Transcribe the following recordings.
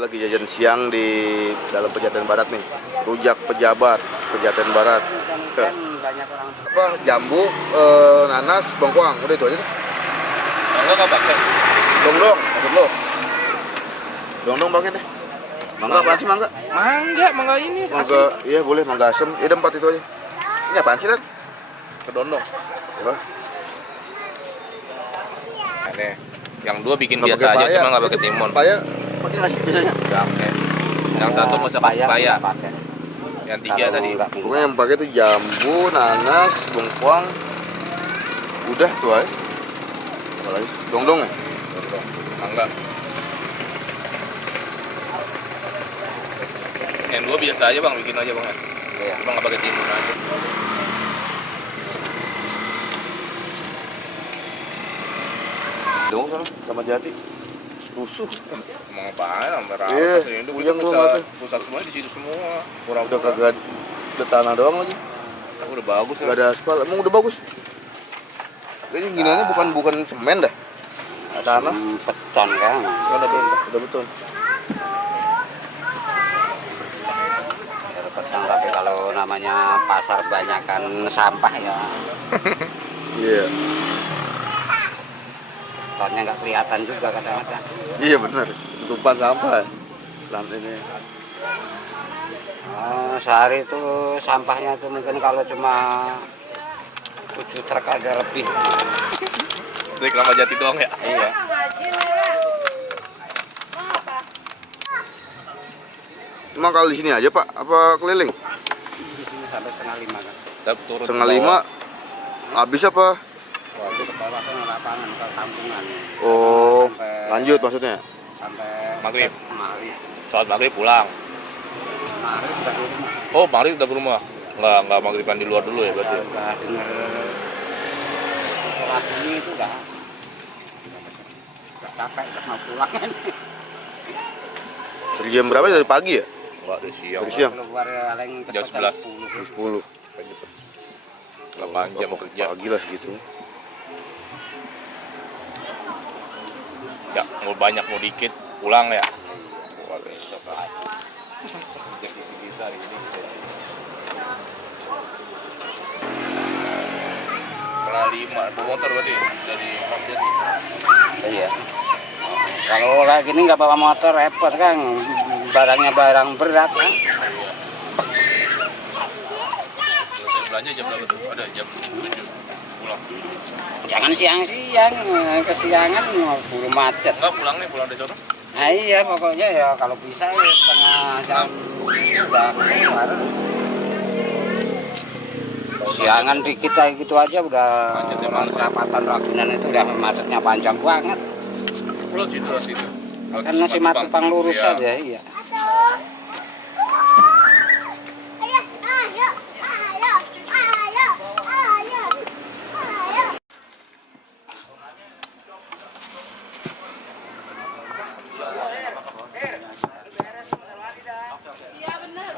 Gue lagi jajan siang di dalam Pejaten Barat nih. Rujak pejabat Pejaten Barat. Apa? Jambu, nanas, bengkoang. Udah itu aja deh. Mangga nggak pakai? Dong, maksud lo? Dong pakai deh. Mangga apaan sih mangga? Mangga ini. Mangga, iya boleh mangga asem. Ya udah 4 itu aja. Ini apaan sih kan? Kedondong. Apa? Aneh. Yang dua bikin Nggak biasa pakai aja, paya. cuma nggak pakai timun. Paya pakai nggak sih biasanya? Nggak pakai. Yang satu nggak usah pakai paya. Yang tiga tadi. Pokoknya yang pakai itu jambu, nanas, bengkoang. Udah tuh aja. Apa lagi? Dong ya? Mangga. Yang dua biasa aja bang, bikin aja bang ya. Iya. Cuma nggak pakai timun aja. Dong kan sama jati. Rusuh. Emang apaan? Sampai rata. Iya. Itu Yang gua mati. pusat semua di situ semua. Kurang Udah kagak ada tanah doang lagi. Udah bagus Gak ada aspal. Emang udah bagus. Ini giniannya bukan semen dah. Tanah. Beton kan. Udah beton. Beton, tapi kalau namanya pasar banyakan sampah ya. Iya. Betonnya nggak kelihatan juga kadang-kadang. Iya benar. Tumpahan sampah. Lantai ini. Sehari itu sampahnya tuh mungkin kalau cuma 7 truk ada lebih. Dari Kelapa Jati doang ya? Iya. Emang kalau di sini aja Pak? Apa keliling? Di sini sampai 4:30 kan. Turun 4:30. Habis apa? Waktu ke bawah ke lapangan ke kampungan. Oh, Sampai- lanjut maksudnya? Sampai Maghrib. Maghrib. Sholat maghrib pulang. Maghrib udah di rumah. Oh maghrib udah ke rumah. Nggak maghriban di luar dulu ya berarti. Udah denger sholat ini itu udah capek, udah mau pulang. Dari jam berapa? Dari pagi ya? Nggak dari siang. Dari siang? Keluar paling Jam cepat 11. 10. 8 jam kerja. Pagi lah segitu. Ya mau banyak mau dikit pulang ya. Wah besok lah. Jadi segitu hari ini. Kelas 5 bawa motor berarti dari Pamjati. Iya. Kalau kayak gini nggak bawa motor repot kan, barangnya barang berat kan. Selesai belanja jam berapa tuh? Ada jam 7 pulang. Jangan siang-siang, kesiangan buru macet. Enggak pulang dari sana? Nah iya pokoknya ya kalau bisa ya setengah jam udah keluar. Siangan dikit kayak gitu aja udah orang perapatan Ragunan itu udah macetnya panjang banget. Pulau situ. Kan masih Matupang lurus ya. aja, iya.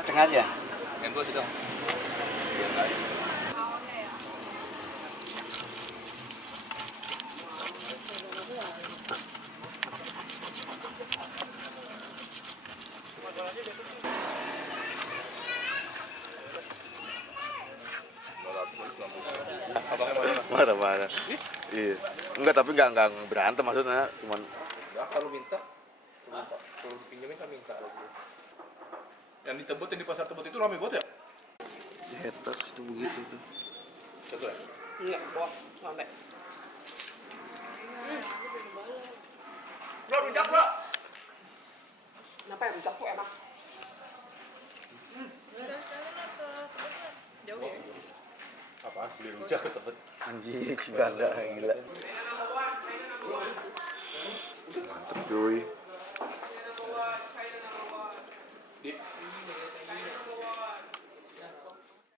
Tengah aja. Yang dua sedang. Marah-marah. Iya. Enggak, tapi enggak berantem maksudnya, cuman Kalau minta, kalau dipinjemin kan minta lagi. Yang di Tebet, yang di pasar Tebet itu ramai banget ya? haters itu begitu tuh. Satu ya? Enggak, bawa sampai. Bro, rujak bro! Kenapa ya rujak tuh enak? Jauh ya? Apaan? Beli rujak ke Tebet? Anjing, gila. Mantep cuy.